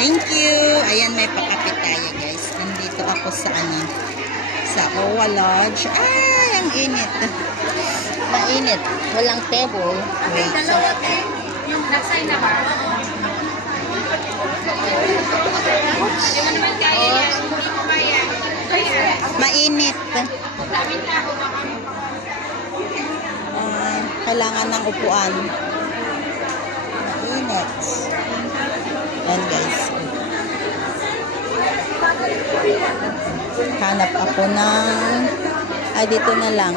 Thank you. Ayan, may pakapit tayo, guys. Nandito ako sa sa Owa Lodge. Ay, ang init. Mainit. Walang table. Wait. Yung nag-sign na ba? Oops. Hindi mo naman kaya yan. Hindi ko kaya. Mainit. Daming tao ba kami? Kailangan ng upuan. Mainit. Ayan, guys. Hanap ako ng... Ay, dito na lang.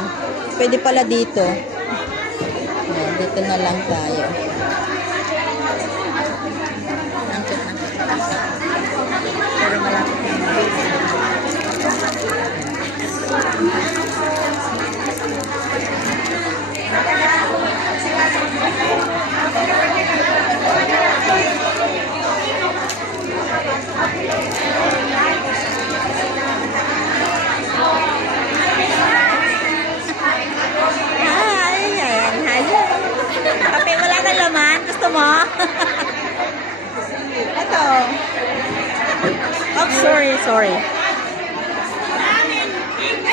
Pwede pala dito. Ayan, dito na lang tayo. Nangkot na. Pero malapit na. Hi! Ayan, hello. Kape, wala na laman. Gusto mo? Ito. Oh, sorry.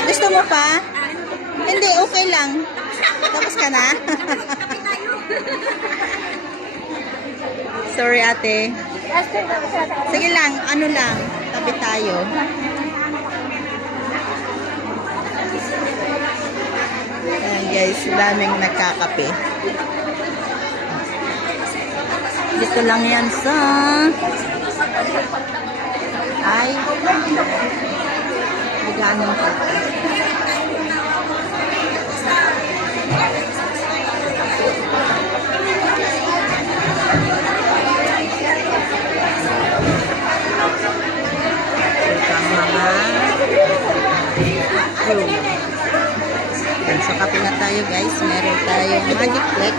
Gusto mo pa? Hindi, okay lang. Tapos ka na? Sorry, ate. Sige lang, ano lang. Tabi tayo. Ayan guys, daming nagkakape. Dito lang yan sa... Ay, ganun pa. Sa kape na tayo guys, meron tayong Magic Flex.